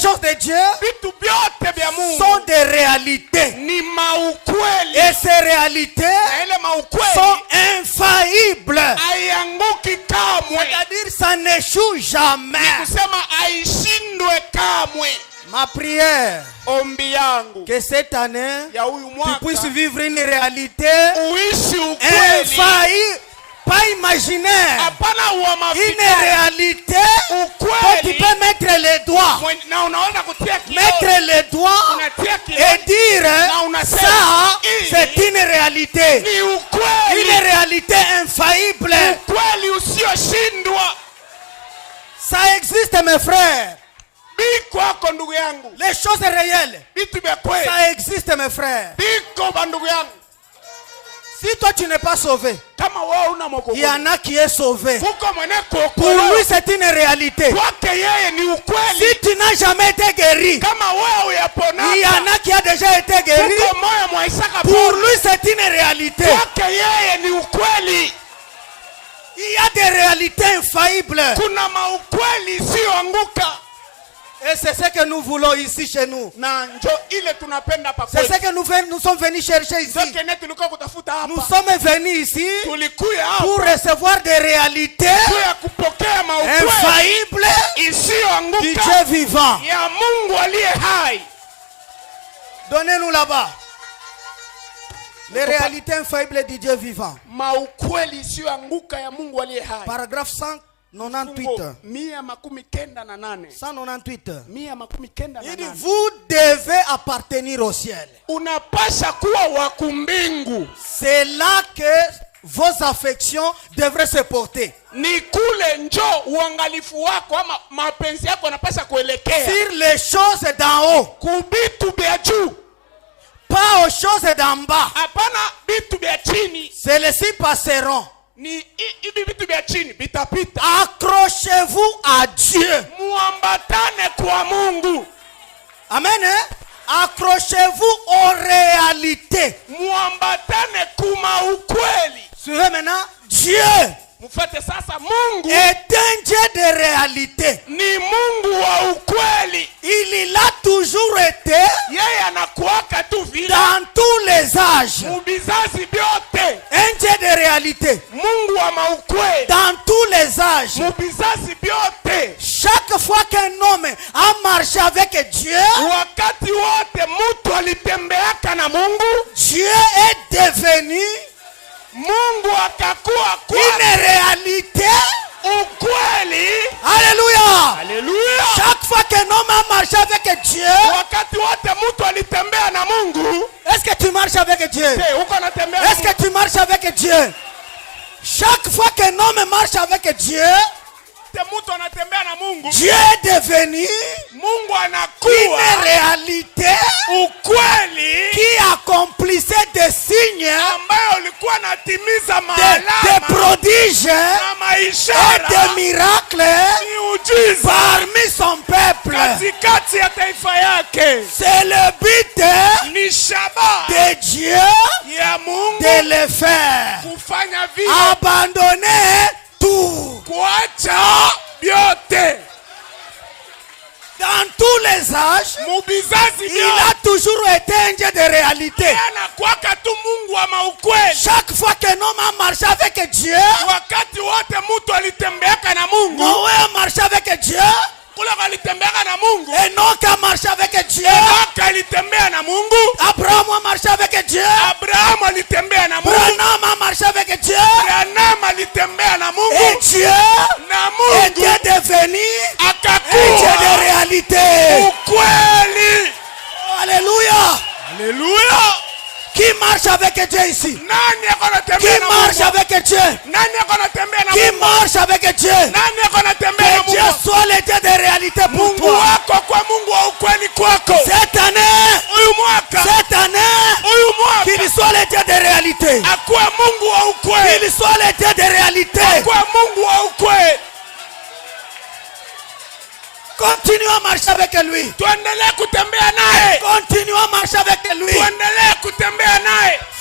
choses de Dieu sont des réalités. Et ces réalités sont infaillibles. C'est-à-dire ça n'échoue jamais. Ma prière, que cette année, tu puisses vivre une réalité infaillible, pas imaginaire, une réalité que tu peux mettre les doigts, et dire ça, c'est une réalité, infaillible. Ça existe, mes frères. Les choses réelles, ça existe, mes frères. Si toi tu n'es pas sauvé, il y en a qui est sauvé. Pour lui c'est une réalité. Si tu n'as jamais été guéri, il y en a qui a déjà été guéri. Pour lui c'est une réalité. Il y a des réalités infaillibles. Et c'est ce que nous voulons ici chez nous. C'est ce que nous sommes venus chercher ici. Nous sommes venus ici pour recevoir des réalités infaillibles du Dieu vivant. Donnez-nous là-bas les réalités infaillibles du Dieu vivant. Paragraphe 198. 198. Il dit, vous devez appartenir au ciel. C'est là que vos affections devraient se porter. Sur les choses d'en haut, pas aux choses d'en bas. Celles-ci passeront. Accrochez-vous à Dieu. Amen. Accrochez-vous aux réalités. Suivez maintenant. Dieu est un Dieu de réalité. Il a toujours été dans tous les âges. Un Dieu de réalité. Dans tous les âges. Chaque fois qu'un homme a marché avec Dieu, Dieu est devenu une réalité. Alléluia. Alléluia. Chaque fois qu'un homme a marché avec Dieu, est-ce que tu marches avec Dieu? Est-ce que tu marches avec Dieu? Chaque fois qu'un homme marche avec Dieu, Dieu est devenu une réalité qui accomplissait des signes, des prodiges et des miracles parmi son peuple. C'est le but de Dieu de le faire. Abandonner tout. Dans tous les âges, il a toujours été un Dieu de réalité. Chaque fois qu'un homme a marché avec Dieu, Noé a marché avec Dieu, Enoch a marché avec Dieu, Abraham a marché avec Dieu, Branham a marché avec Dieu, et Dieu était devenu un Dieu de réalité. Alléluia. Alléluia. Qui marche avec Dieu ici? Qui marche avec Dieu? Qui marche avec Dieu? Que Dieu soit le Dieu de réalité pour toi. Cette année, qu'il soit le Dieu de réalité. Qu'il soit le Dieu de réalité. Continuons à marcher avec lui. Continuons à marcher avec lui.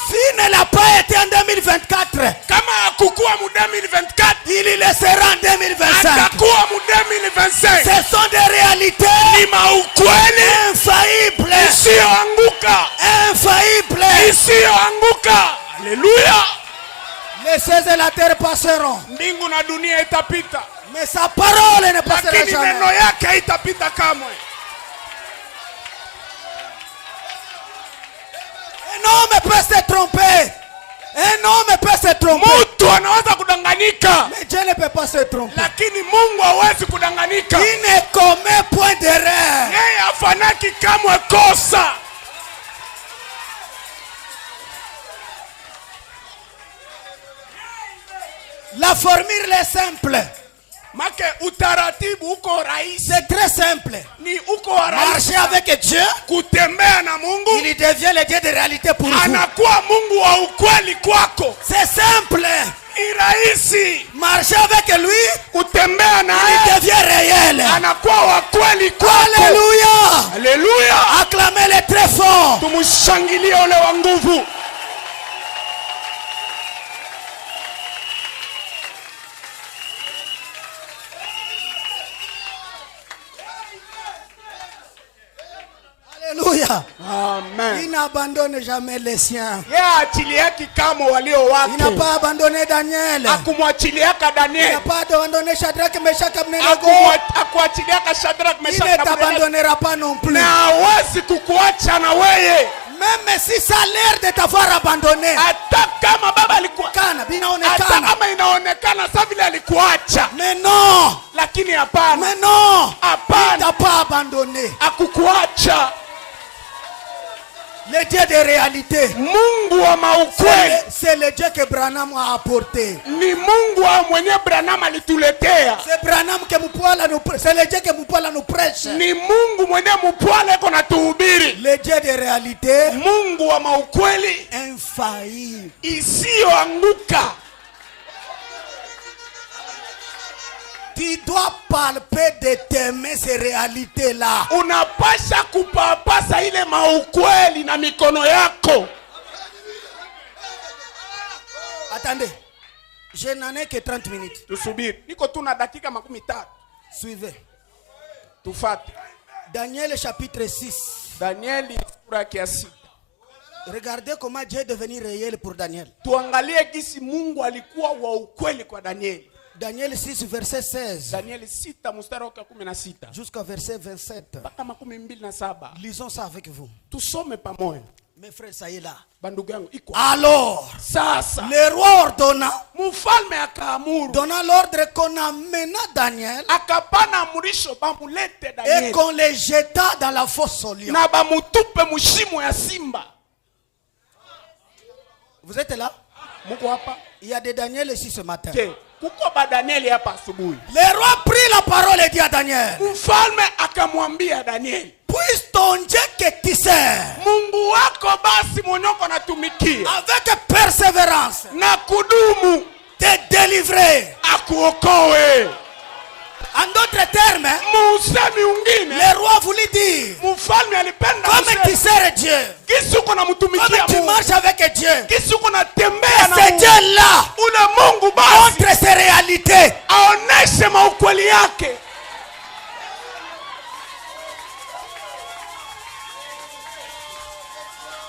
S'il ne l'a pas été en 2024, kama hakukuwa mu 2024, il le sera en 2025. atakuwa mu 2025. Ce sont des réalités Ni maukweli infaillibles. isiyoanguka. Infaillibles. Isiyoanguka. Haleluya. Les cieux et la terre passeront, Mbingu na dunia itapita, mais sa parole ne passera lakini jamais. neno yake haitapita kamwe. Un homme peut se tromper. Un homme peut se tromper. Mtu anaweza kudanganyika, Mais Dieu ne peut pas se tromper. lakini Mungu hawezi kudanganyika. Il ne commet point d'erreur. Yeye hafanaki kamwe kosa. La formule est simple. Make utaratibu uko rahisi. C'est très simple. Ni uko rahisi. Marcher avec Dieu, Kutembea na Mungu, il devient le Dieu de réalité pour vous. anakuwa Mungu wa ukweli kwako. C'est simple. Ni rahisi. Marcher avec lui, Kutembea il naye, devient réel. anakuwa wa kweli kwako. Alléluia. Haleluya. Acclamez-le très fort. Tumushangilie ule wa nguvu. Alléluia. Amen. Il n'abandonne jamais les siens. Yeye achiliaki kama walio Il n'a wake. pas abandonné Daniel. Akumwachiliaka Il n'a Daniel. pas abandonné Shadrach, Meshach, Abednego. Akuachiliaka Shadrach, Il Meshach ne na Abednego. t'abandonnera pas non plus. Na hawezi kukuacha na weye. Même si ça a l'air de t'avoir abandonné. Hata kama baba alikuwa, Kana, hata binaonekana. kama inaonekana sasa vile alikuacha, Mais non. lakini hapana. Mais non. Il Hapana. t'a pas abandonné. Akukuacha. Le Dieu de réalité. Mungu wa maukweli C'est le Dieu que Branham a apporté. ni Mungu wa mwenye Branham alituletea. C'est Branham que Mupwala nous prêche. C'est le Dieu que Mupwala nous prêche. Ni Mungu mwenye mpwale iko na tuhubiri. Le Dieu de réalité. Mungu wa maukweli Infaillible. isiyoanguka. Tu dois palper de tes mains ces réalités-là. Unapasha kupapasa ile maukweli na mikono yako. Attendez. Je n'en ai que 30 minutes. Tusubiri. Niko tu na dakika 13. Suivez. Tufate. Daniel chapitre 6. Danieli sura ya 6. Regardez comment Dieu est devenu réel pour Daniel. Tuangalie gisi Mungu alikuwa wa ukweli kwa Danieli. Daniel 6 verset 16. Danieli 6 mstari wa 16 jusqu'au verset 27. mpaka 27. Lisons ça avec vous. Tusome pamoja. Mes frères, ça y est là. Bandugu yangu iko. Alors, Sasa le roi ordonna, mfalme akaamuru, donna l'ordre qu'on amena Daniel akapana amurisho bamulete et Danieli qu'on le jeta dans la fosse au lion. na bamutupe mushimo ya simba. Vous êtes là? Muko hapa? Il y a des Daniel ici ce matin. Je, kuko ba Danieli hapa asubuhi. Le roi prit la parole et dit à Daniel, Mfalme akamwambia Danieli, puisse ton Dieu que tu sers Mungu wako basi mwenyoko natumikia avec persévérance na kudumu te délivrer. akuokoe. En d'autres termes, Musemi ungine, le roi voulut dire, mfalme alipenda comme tu sers Dieu, kisi uko na comme mtumikia tu Mungu, marches avec Dieu, kisi uko na tembea na ce Mungu, Dieu-là ule Mungu basi montre ses réalités. aoneshe maukweli yake.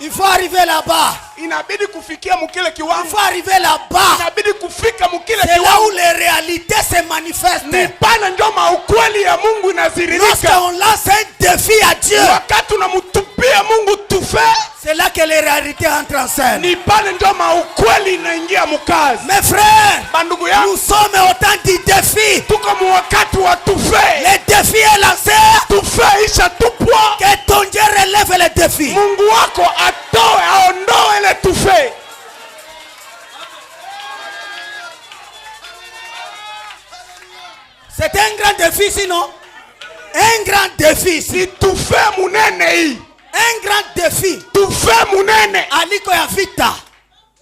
Il faut arriver là-bas. Inabidi kufikia mukile Il kiwango, faut arriver là-bas. inabidi kufika mukile C'est là kiwango. où les réalités se manifestent. Ni pale ndio maukweli ya Mungu inaziririka. Lorsqu'on lance un défi à Dieu, Wakati unamtupia Mungu tufe, c'est là que les réalités entrent en scène. ni pale ndio maukweli inaingia mukazi. Mes frères, Bandugu yangu, nous sommes au temps du défi. tuko mu wakati wa tufe. Le défi est lancé. Tufe isha tupwa. Que ton Dieu relève le défi. Mungu wako atoe aondoe ile tufe. C'est un grand défi sinon. Un grand défi. Ni tufe munene hii. Un grand défi. Tufe munene. Aliko ya vita.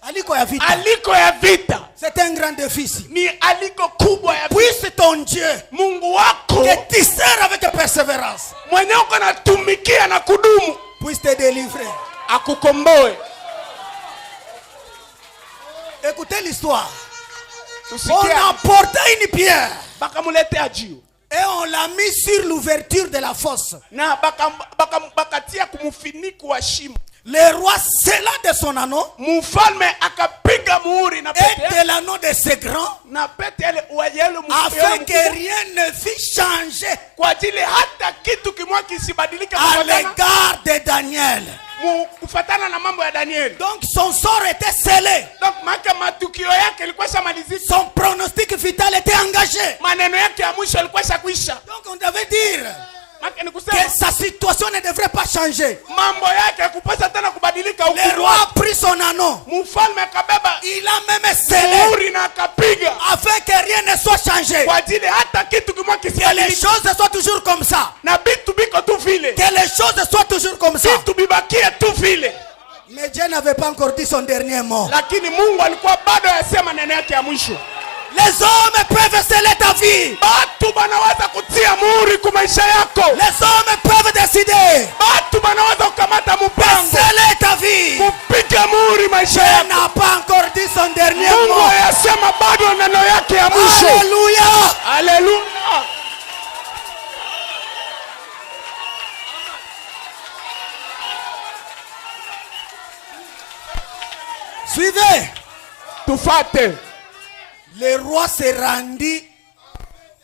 Aliko ya vita. Aliko ya vita. C'est un grand défi ici. Ni aliko kubwa ya vita. Puisse ton Dieu Mungu wako que tu sers avec persévérance mwenye uko natumikia na kudumu puisse te délivrer. akukomboe. Écoutez l'histoire. On a porté une pierre. Et on l'a mis sur l'ouverture de la fosse. Le roi scella de son anneau et de l'anneau de ses grands afin que rien ne fût changé à l'égard de Daniel. Donc son sort était scellé. Son pronostic vital était engagé. Donc on devait dire que sa situation ne devrait pas changer. Le roi a pris son anneau. Il a même scellé afin que rien ne soit changé. Que les choses soient toujours comme ça. Que les choses soient toujours comme ça. Mais Dieu n'avait pas encore dit son dernier mot. Les hommes peuvent sceller ta vie. Les hommes peuvent décider de sceller ta vie. Dieu n'a pas encore dit son dernier mot. Alléluia. Alléluia. Suivez. Tufate. Le roi se rendit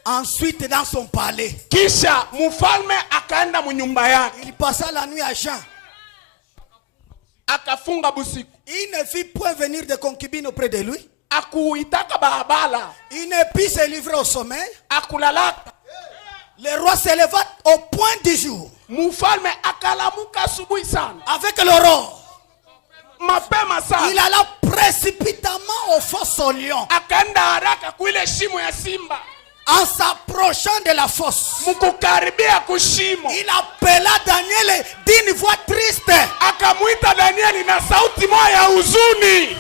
ensuite dans son palais. Kisha mfalme akaenda munyumba yake. Il passa la nuit à Jean. Akafunga busiku. Il ne fit point venir de concubine auprès de lui. Akuitaka barabara. Il ne put se livrer au sommeil. Akulalaka. Le roi se leva au point du jour. Mfalme akalamuka asubuhi sana. Avec l'aurore. Mapema sana. Il alla précipitamment au fosse au lion. Akaenda haraka kuile shimo ya simba. En s'approchant de la fosse, mukukaribia kushimo, il appela Daniel d'une voix triste. Akamuita Danieli na sauti moja ya huzuni.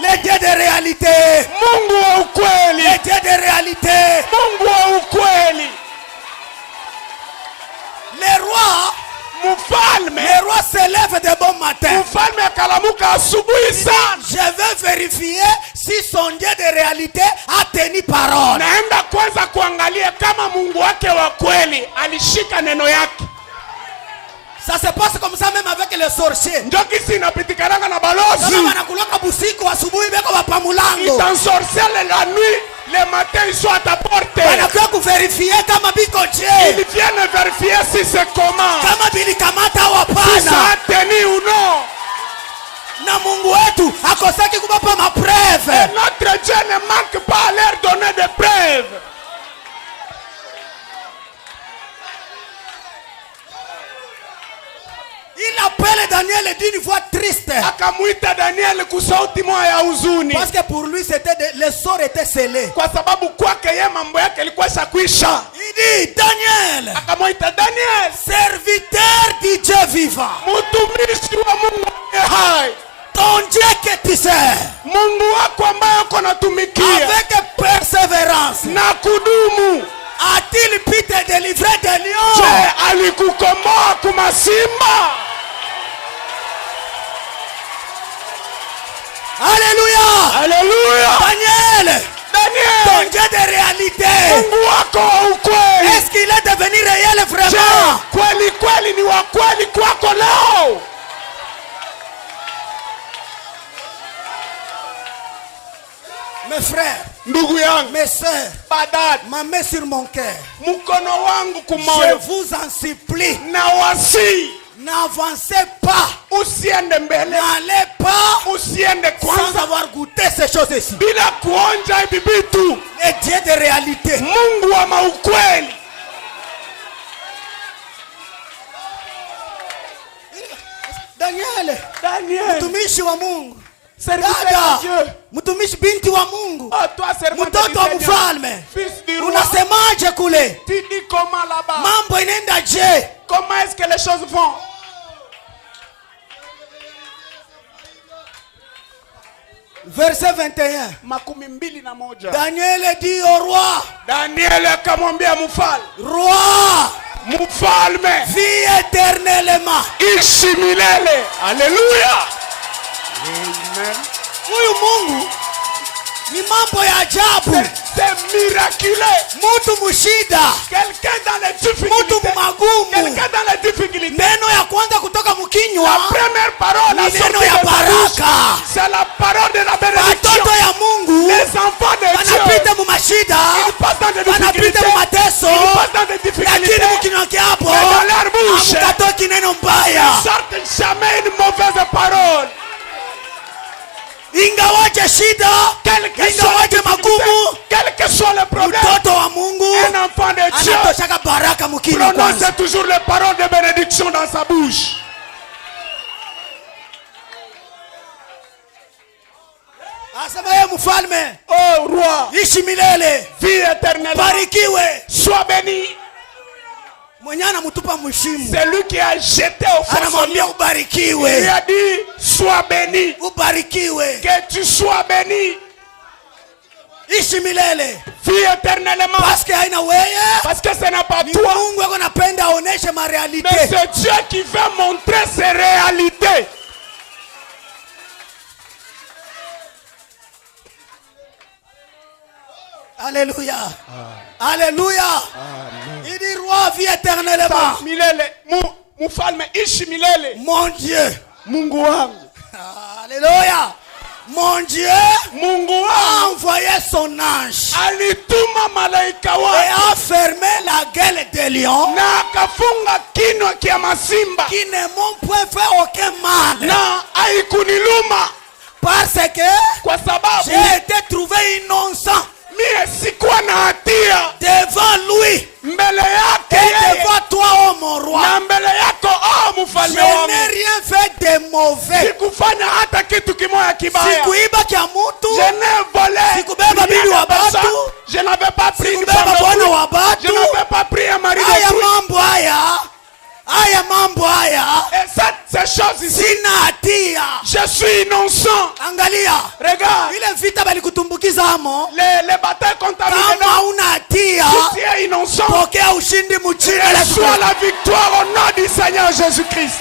Le Dieu de réalité. Mungu wa ukweli. Le Dieu de réalité. Mungu wa ukweli. Le roi se lève de bon matin. Mfalme akalamuka asubuhi sana. Je vais vérifier si son Dieu de réalité a tenu parole. Naenda kwanza kuangalia kama Mungu wake wa kweli alishika neno yake. Ça se passe comme ça même avec les sorciers. Njoki sinapitikananga na balozi. Kama wanakulaka busiku asubuhi beko bapamulango. Ils t'ensorcellent la nuit, le matin ils sont à ta porte. Wanakuwa kuverifier kama biko je. Ils viennent vérifier si c'est comment. Kama bili kamata au hapana. Si ça a tenu ou non. Na Mungu wetu akosaki kubapa mapreuve. Et notre Dieu ne manque pas à leur donner des preuves. Il appelle Daniel d'une voix triste. Akamuita Daniel kusauti moja ya huzuni. Parce que pour lui le sort était scellé. Kwa sababu kwake yeye mambo yake ilikuwa shakwisha. Il dit Daniel. Akamuita Daniel, serviteur du Dieu vivant. Mtumishi wa Mungu hai. Ton Dieu que tu sais. Mungu wako ambaye uko natumikia. Avec persévérance. Na kudumu. A-t-il pu te délivrer des lions? Je alikukomboa kuma simba. Alléluia. Alléluia. Daniel. Ton Dieu de réalité. Mungu wako wa ukweli. Est-ce qu'il est devenu réel vraiment? Kweli kweli ni wa kweli kwako leo. Mes frères, ndugu yangu, mes sœurs, ma main sur mon cœur, mkono wangu kumoyo, je vous en supplie, na wasi, n'avancez pas, usiende mbele, n'allez pas, usiende kwanza, sans avoir goûté ces choses ici. Bila kuonja hivi vitu. Le Dieu de réalité, Mungu wa maukweli. Daniel, mtumishi wa Mungu. Dada, mtumishi binti wa Mungu. Mtoto wa mfalme. Unasemaje kule? Mambo inaenda je? Comment est-ce que les choses vont? Verset 21. Daniel dit au roi. Daniel akamwambia mfalme. Roi. Mfalme. Vis éternellement. Ishi milele. Alléluia. Amen. Huyu Mungu ni mambo ya ajabu. C'est miraculeux. Mtu mshida, Quelqu'un dans les difficultés. mtu magumu, Quelqu'un dans les difficultés. neno ya kwanza kutoka mkinywa La première parole ni neno ya baraka. c'est la parole de la bénédiction. Watoto ya Mungu Les enfants de Dieu, wanapita mu mashida, ils passent dans des wanapita difficultés. mu mateso, Ils passent dans des difficultés. lakini mkinywa kiapo Mais dans leur bouche, hamkatoki neno mbaya. ne sortent jamais une mauvaise parole. Ingawaje shida, Quel que soit ingawaje le magumu, quel que soit le problème, mtoto wa Mungu un enfant de Dieu anatoshaka baraka mkinywa kwanza. prononce toujours les paroles de bénédiction dans sa bouche. Asema yeye mfalme, Oh roi, ishi milele, vie éternelle, barikiwe. sois béni. Mwenye anamtupa mshimu C'est lui qui a jeté au fond son anamwambia lit. Il lui ubarikiwe, a dit, sois béni. ubarikiwe, Que tu sois béni. ishi milele, Vie éternellement. parce que haina wewe. Parce que ce n'est pas Ni toi, Mungu ako napenda aoneshe mais marealite. c'est Dieu qui veut montrer ses réalités. Alléluia. Alléluia. Il dit roi vie éternellement. Milele, mfalme ishi milele. Mon Dieu. Mungu wangu. Alléluia. Mon Dieu Mungu a wangu envoyé son ange alituma malaika et wake a fermé la gueule des lions na akafunga kinywa kia masimba qui ne m'ont point fait aucun mal. na haikuniluma Parce que kwa sababu j'ai été trouvé innocent mie sikuwa na hatia devant lui mbele et yake yeye devant toi, oh mon roi. na mbele yako Je mfalme n'ai wangu. rien fait de mauvais. Sikufanya hata kitu kimoya kibaya. Sikuiba kia mutu, Je n'ai volé sikubeba rien bibi wa de personne. batu, Je n'avais pas pris une sikubeba femme bwana de wa plus. Je batu. n'avais pas pris un mari Haya de plus. mambo haya mambo haya, Et ces choses ici, sina hatia. je suis innocent. Angalia Regarde, ile vita balikutumbukiza amo, les batailles contaminées. kama una hatia Si tu es innocent, pokea ushindi mjina la reçois Kristo. la victoire au nom du Seigneur Jésus-Christ.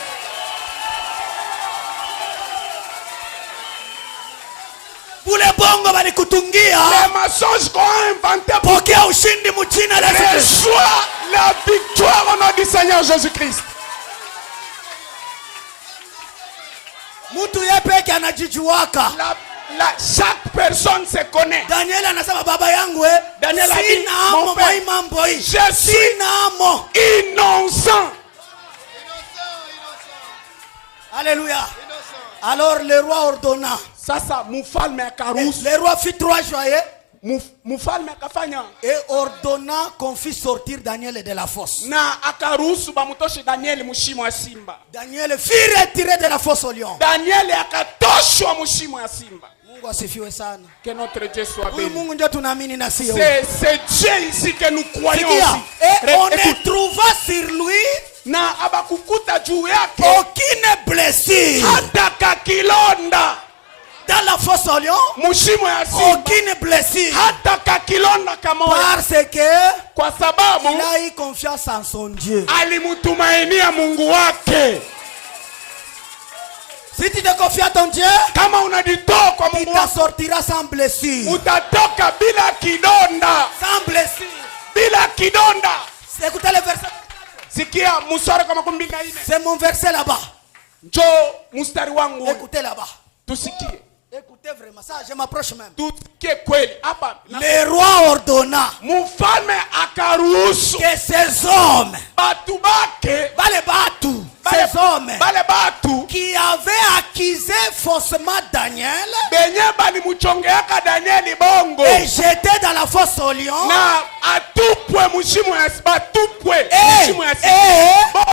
Bule bongo balikutungia, Les mensonges qu'on a inventés pour pokea ushindi mjina la Kristo. reçois la victoire au nom du Seigneur Jésus-Christ. Mtu yeye peke anajijuaka. Chaque personne se connaît. Daniel anasema baba yangu Daniel a dit, sina amo mon kwa hii père, mambo hii. je suis Sina amo. innocent. Alléluia. Alors le roi ordonna. Sasa mfalme akaruhusu. Le roi fit 3 joyeux Mfalme akafanya et ordonna qu'on fit sortir Daniel de la fosse. na akaruhusu bamutoshe Danieli mshimo ya simba. Daniel fit retirer de la fosse au lion. Danieli akatoshwa mshimo ya simba. Mungu asifiwe sana. Que notre Dieu soit Huyu béni. Mungu ndio tunaamini na sio. C'est Dieu ici que nous croyons Sikia, aussi. et on Écoute, ne trouva sur lui na abakukuta juu yake aucune blessure. hata kakilonda Dans la fosse au lion, mshimo ya simba, aucune blessure. hata kakilonda kamoja, Parce que kwa sababu il a eu confiance en son Dieu. alimtumainia Mungu wake. Si tu te confies à ton Dieu, Kama unajitoa kwa il Mungu t'en wako, sortira sans blessure. utatoka bila kidonda, Sans blessure. bila kidonda. Écoutez le verset. Sikia mstari kama 14. C'est mon verset là-bas. Njoo mstari wangu, Écoutez là-bas. tusikie, Écoutez vraiment ça, je m'approche même. tusikie kweli hapa. Le roi ordonna Mfalme akaruhusu que ces hommes, batu bake, ces hommes bale batu qui avaient accusé faussement Daniel benye balimuchongeaka Danieli bongo et jeté dans la fosse au lion, na atupwe mshimo ya batupwe et, mshimo ya et simba,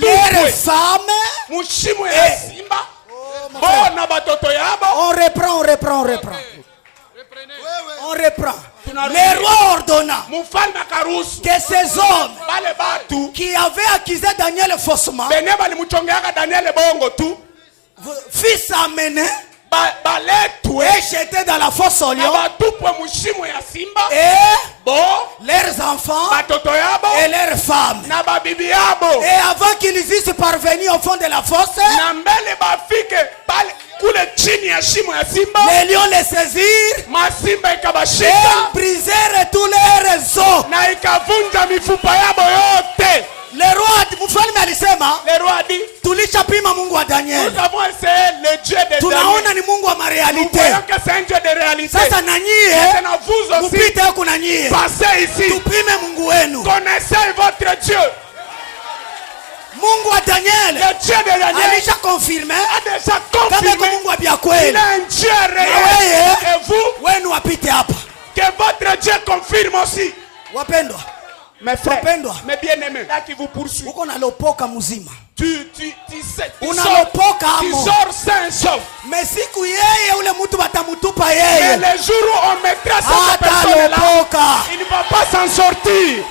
leurs batupwe femmes. mshimo ya simba, bo na batoto yabo. On reprend. On reprend. Le roi ordonna Mfalme akaruhusu que ces hommes bale batu qui avaient accusé Daniel faussement benye balimuchongeaka Danieli bongo tu fils amenés baletwe et jetés dans la fosse au na lion, batupwe mshimo ya simba, et bo leurs enfants batoto yabo et leurs femmes. na babibi yabo. Et avant qu'ils eussent parvenu au fond de la fosse, Na mbele bafike pale les lions les saisirent, et brisèrent tous les réseaux. Le roi mfalme alisema, tulishapima Mungu wa Daniel, tunaona ni Mungu wa marealite. Sasa na nyie mupite huku, na nyie tupime Mungu wenu. Mungu wa Daniel alisha confirme kama kwa Mungu wa bia kweli, na wenu wapite hapa. Que votre Dieu confirme aussi. Wapendwa, mes frères, mes bien-aimés, là qui vous poursuit. Uko na lopoka mzima. Tu unalopoka amo. Tu sors sain sauf. Mais siku yeye ule mtu batamutupa yeye. Mais les jours où on mettra cette personne là, il ne va pas s'en sortir.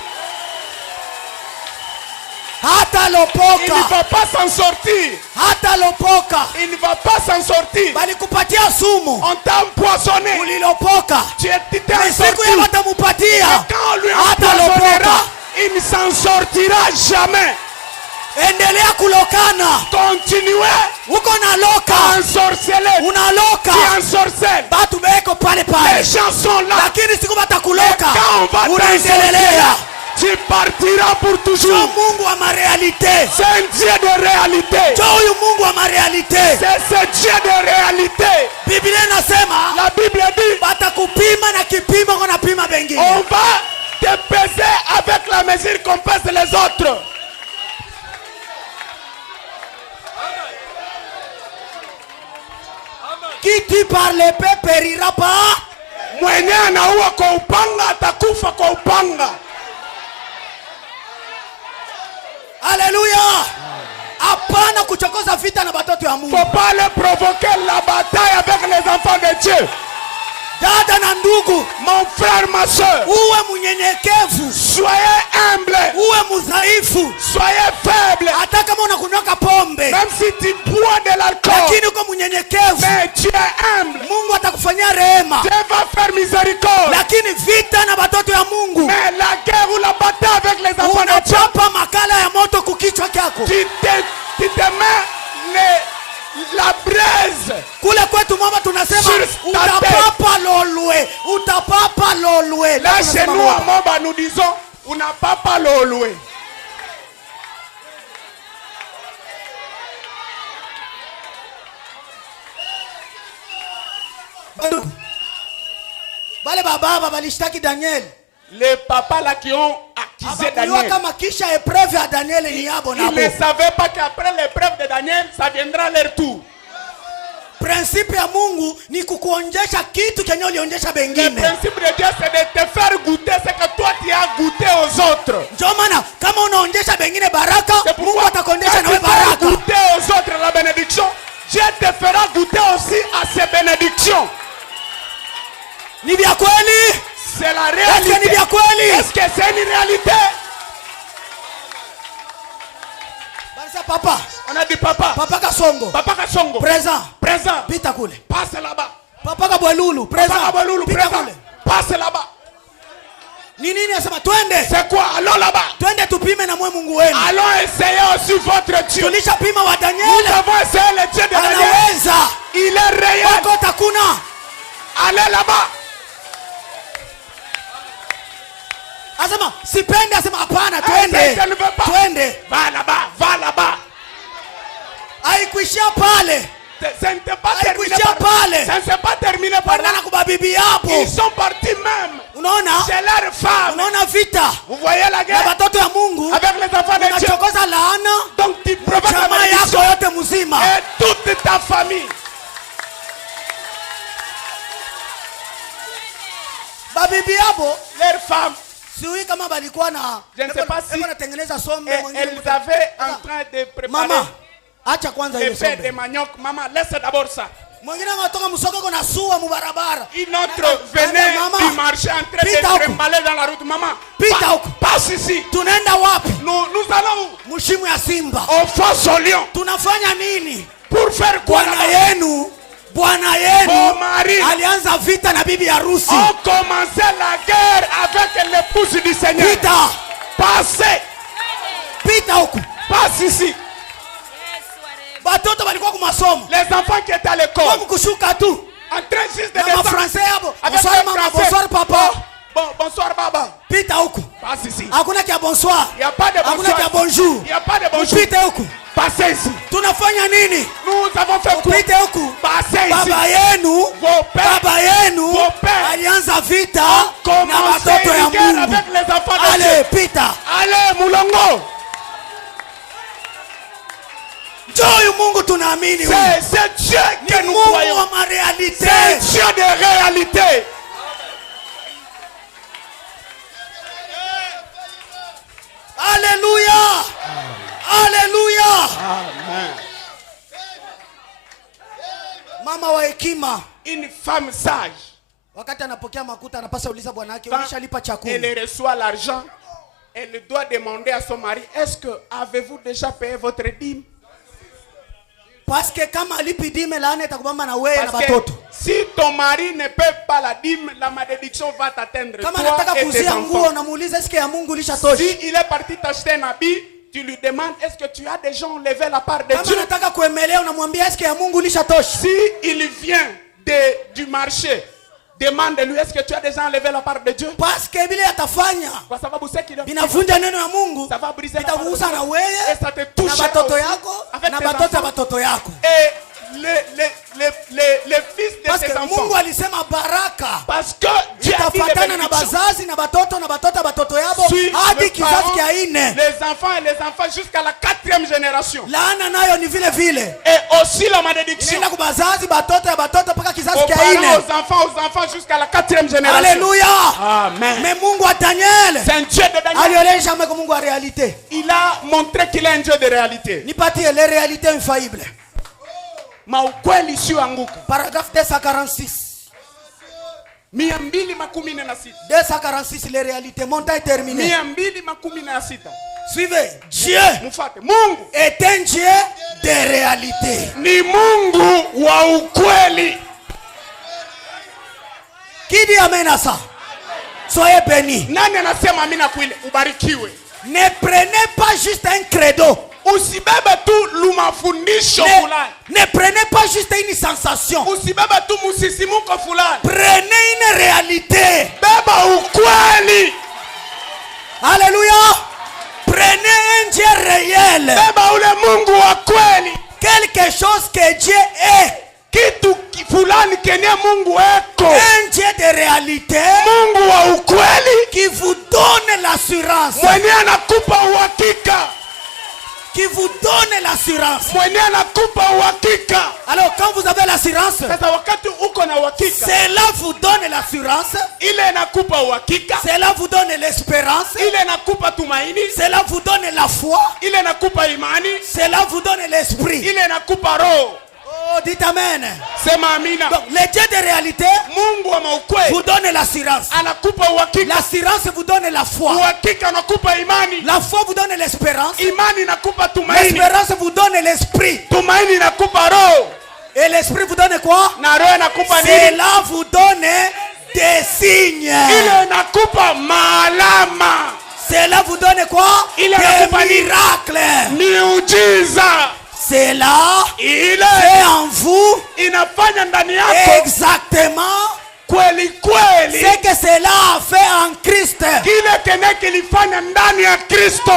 Hata lopoka. Il ne va pas s'en sortir. Hata lopoka. Il ne va pas s'en sortir. Balikupatia sumu. On t'a empoisonné. Ulilopoka. Tu t'es sorti. Siku yeye batamupatia. Quand on lui empoisonnera, il ne s'en sortira jamais. Endelea kulokana. Continuez. Uko na loka. Ensorceler. Unaloka. Tu ensorcelles. Batu beko pale pale. Les gens sont là. Lakini siku batakuloka. Quand on va t'ensorceler, tu partiras pour toujours. Mungu wa marealite. C'est un Dieu de réalité. Mungu wa marealite. C'est ce Dieu de réalité. Biblia inasema, la Bible dit, batakupima na kipimo kuna pima bengine. On va te peser avec la mesure qu'on pèse les autres. Qui tue par l'épée périra pas. Mwenye anaua kwa upanga atakufa kwa upanga. Alléluia. Apana kuchokoza vita na batoto ya Mungu. Faut pas le provoquer la bataille avec les enfants de Dieu. Dada na ndugu, mon frère, ma soeur, uwe munyenyekevu. Soyez humble. Uwe mudhaifu. Soyez faible. Hata kama unakunywa pombe. Même si tu bois de l'alcool. Lakini uko munyenyekevu. Mais tu es humble. Mungu atakufanyia rehema. Dieu va faire miséricorde. Lakini vita na batoto ya Mungu. Mais la guerre ou la bataille avec les enfants de Dieu. Unachapa makala ya moto kukichwa kyako. Tu te mets la braise. Kule kwetu mama tunasema utapapa lolwe. Utapapa lolwe. Là chez nous à Moba nous disons unapapa lolwe. Bale baba balishtaki Daniel. Les papas là qui ont accusé Daniel. Ils ne savaient pas qu'après l'épreuve de Daniel, ça viendra leur tour. Principe ya Mungu ni kukuonjesha kitu kenye ulionyesha bengine. Le principe de Dieu c'est de te faire goûter ce que toi tu as goûté aux autres. Ndio maana kama unaonyesha bengine baraka, Mungu atakuonyesha nawe baraka. Tu goûter aux autres la bénédiction, Dieu te fera goûter aussi à ces bénédictions. Ni vya kweli? C'est la réalité. Est-ce que c'est une réalité? Papa. On a dit papa. Papa Kasongo. Papa Kasongo. Présent. Présent. Pita kule. Passe là-bas. Papa Kabwelulu. Présent. Papa Kabwelulu. Présent. Passe là-bas. Nini asema twende? C'est quoi? Allons là-bas. Twende tupime na mwe Mungu wenu. Allons essayer aussi votre Dieu. Tulisha pima wa Daniel. Nous avons essayé le Dieu de Daniel. Anaweza. Il est réel. Wako takuna. Allez là-bas. Asema sipende, asema hapana, twende. Twende. Va là-bas, va là-bas. Haikuishia pale. Ça ne s'est pas terminé par. Ça ne s'est pas terminé par là. Ils sont partis même. Unaona? C'est leur femme. Unaona vita. Vous voyez la guerre? Na batoto ya Mungu. Avec les enfants de Dieu. Unachokoza laana. Donc tu provoques la malédiction. Yote mzima. Et toute ta famille. Babibi yabo, leurs femmes. Siwi kama balikuwa na. Je ne sais pas si. Elles avaient en train de préparer. Mama, acha kwanza hiyo sombe. De manioc, maman, laisse d'abord ça. Mwingine anatoka msoko kuna suwa mubarabara. Une autre venait du marché en train de trimballer dans la route. Maman, passe ici. Tunaenda wapi? Nous allons où? Mushimu ya simba. Au fosse au lion. Tunafanya nini? Pour faire quoi? Bwana yenu alianza vita na bibi harusi. On commençait la guerre avec l'épouse du Seigneur. Pita. Passez. Pita huku. Passe ici. Les enfants qui étaient à l'école. En train juste de descendre. Bonsoir maman, bonsoir papa. Bonsoir baba. Pita huku. Passe ici. Hakuna kia bonsoir. Il n'y a pas de bonsoir. Hakuna kia bonjour. Il n'y a pas de bonjour. Pita huku. Passez ici. Tunafanya nini? Nous avons fait quoi? Pita huku. Passez ici. Baba yenu. Baba yenu. Alianza vita na watoto ya Mungu. Avec les enfants de Allez, Dieu. pita. Allez, Mulongo. Joy Mungu tunaamini. C'est Dieu que nous croyons. C'est Dieu de réalité. Alléluia. Alléluia. Amen. Mama wa hekima. Une femme sage. Wakati anapokea makuta anapaswa uliza bwana yake ulishalipa chakula. Elle reçoit l'argent. Elle doit demander à son mari, est-ce que avez-vous déjà payé votre dîme? Parce que kama alipi dime laana itakubamba na wewe na watoto. Si ton mari ne paie pas la dîme, la malédiction va t'atteindre. Kama anataka kuzia nguo unamuuliza est-ce que ya Mungu lishatosha? Si il est parti t'acheter un habit, tu lui demandes est-ce que tu as déjà enlevé la part de Dieu? Kama anataka kuemelea unamwambia est-ce que ya Mungu lishatosha? Si il vient du marché, demande-lui est-ce que tu as déjà enlevé la part de Dieu? Parce que vile atafanya kwa sababu c'est qu'il binavunja neno ya Mungu, ça va briser la itakugusa na wewe et ça te touche na watoto yako na watoto wa watoto yako. Et les fils de tes enfants. Mungu alisema baraka. Parce que Dieu a dit itafatana na bazazi na watoto wa watoto yabo hadi kizazi cha 4. Les enfants jusqu'à la 4e génération. Laana nayo ni vile vile. Et aussi la malédiction. Inaenda kwa bazazi watoto mpaka kizazi cha 4. Aux enfants jusqu'à la 4e génération. Alléluia. Amen. Mais Mungu wa Daniel. C'est un Dieu de Daniel. Alionyesha Mungu wa réalité. Il a montré qu'il est un Dieu de réalité. Nipatie les réalités infaillibles. Maukweli isiyoanguka. Paragraphe 246. 246. 246 les réalités. Montagne terminée. 246. Suivez. Dieu Mufate. Mungu est un Dieu de réalité. Ni Mungu wa ukweli. Qui dit amen à ça? Soyez bénis. Nani anasema amina kweli? Ubarikiwe. Ne prenez pas juste un credo. Usibebe tu lumafundisho fulani. Ne prenez pas juste une sensation. Usibebe tu musisimuko fulani. Prenez une réalité. Beba ukweli. Alléluia. Prenez un Dieu réel. Beba ule Mungu wa kweli. Quelque chose que Dieu est. Kitu fulani kenye Mungu eko. Un Dieu de réalité. Mungu wa ukweli. Qui vous donne l'assurance. Mwenye anakupa uhakika. Qui vous donne l'assurance. Mwenye anakupa uhakika. Alors quand vous avez l'assurance, sasa wakati uko na uhakika, cela vous donne l'assurance. Ile inakupa uhakika. Cela vous donne l'espérance. Ile inakupa tumaini. Cela vous donne la foi. Ile inakupa imani. Cela vous donne l'esprit. Ile inakupa roho. Oh, dites amen. Sema amina. Donc, le Dieu de réalité Mungu wa maukweli vous donne l'assurance. Anakupa uhakika. L'assurance vous donne la foi. Uhakika anakupa imani. La foi vous donne l'espérance. Imani inakupa tumaini. L'espérance vous donne l'esprit. Tumaini inakupa roho. Et l'esprit vous donne quoi? Na roho inakupa nini? Cela vous donne des signes. Ile inakupa maalama. Cela vous donne quoi? Des miracles. Miujiza. Cela fait en vous inafanya ndani yako exactement kweli kweli ce que cela a fait en Christ. Kile kene kilifanya ndani ya Kristo.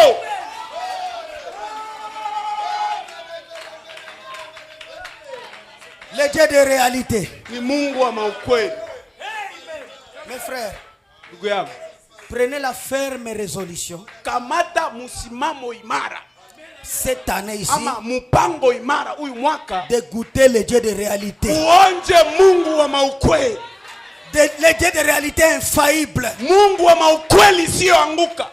Le Dieu de réalité. Ni Mungu wa maukweli. Mes frères, ndugu yangu, prenez la ferme résolution. Kamata musimamo imara. Cette année ici, ama mupango imara uyu mwaka, de goûter le Dieu de réalité. Uonje Mungu wa maukweli. Le Dieu de réalité infaillible. Mungu wa maukweli isiyoanguka.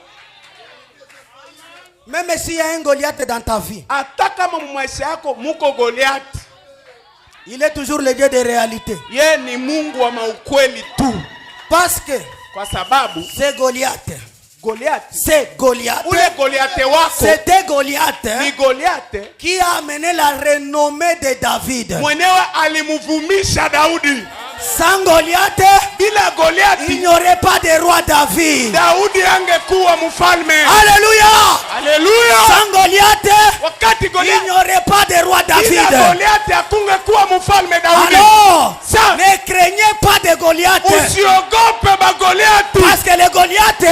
Même s'il y a un Goliath dans ta vie, hata kama maisha yako muko Goliath, il est toujours le Dieu de réalité. Ye ni Mungu wa maukweli tu. Parce que kwa sababu c'est Goliath. C'est Goliath. C'était Goliath. Ni Goliath qui a amené la renommée de David. Mwenyewe alimuvumisha Daudi. Sans Goliath, bila Goliath, il n'y aurait pas de roi David. Daudi angekuwa mfalme. Alléluia. Alléluia. Sans Goliath, wakati il n'y aurait pas de roi David. Alors, ne craignez pas de Goliath. Parce que les Goliaths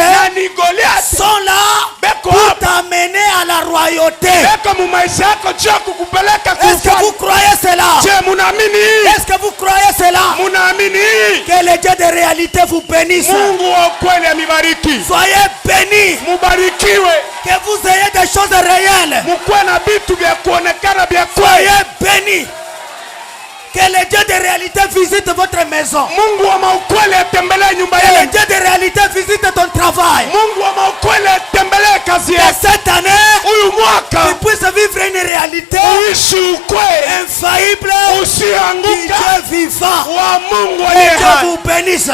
sont là pour t'amener à la royauté. Est-ce que vous croyez cela? Est-ce que vous croyez cela? Que le Dieu de réalité vous bénisse. Soyez bénis. Que vous ayez des choses réelles. Soyez bénis. Que le Dieu de réalité visite votre maison. Que le Dieu de réalité visite ton travail. Que cette année, tu puisses vivre une réalité infaillible du Dieu vivant. Que Dieu vous bénisse.